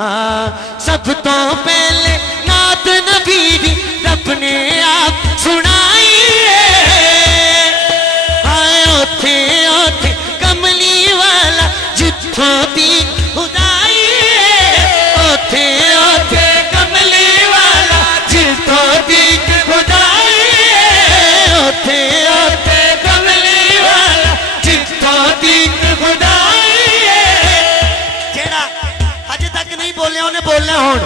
सब तो पहले नात नबी दी रब ने आप सुनाई आए ओथे ओथे कमली वाला जिथों दी खुदाई ओथे ओथे कमली वाला जिथों दी खुदाई ओथे ओथे कमली वाला जिथों दी खुदाई जेड़ा अजे तक नहीं बोलिया उन्हें बोलना हुण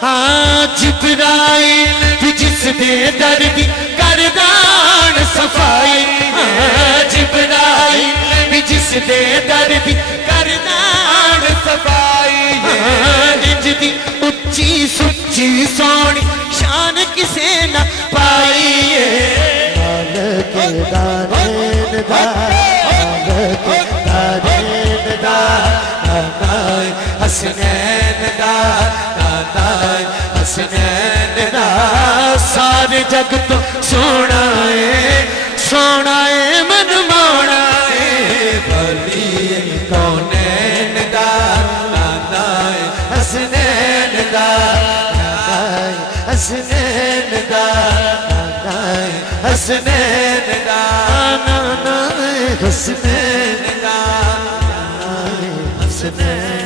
हाँ जिब्राइल भी जिस दे दर दी करदान सफाई हाँ जिब्राइल भी जिस दे दर दी करदान सफाई हाँ इंज दी उच्ची सुच्ची सोनी शान किसे न पाई मालिक दारेन दा मालिक दारेन दा नानाए हसनैन दा नानाए हसनैन दा सारे जग तो सोना है मन मोड़ा है भली कौनैन दा नानाए हसनैन दा नानाए हसनैन दा नानाए हसनैन दा नानाए हसनैन दा नानाए हसनैन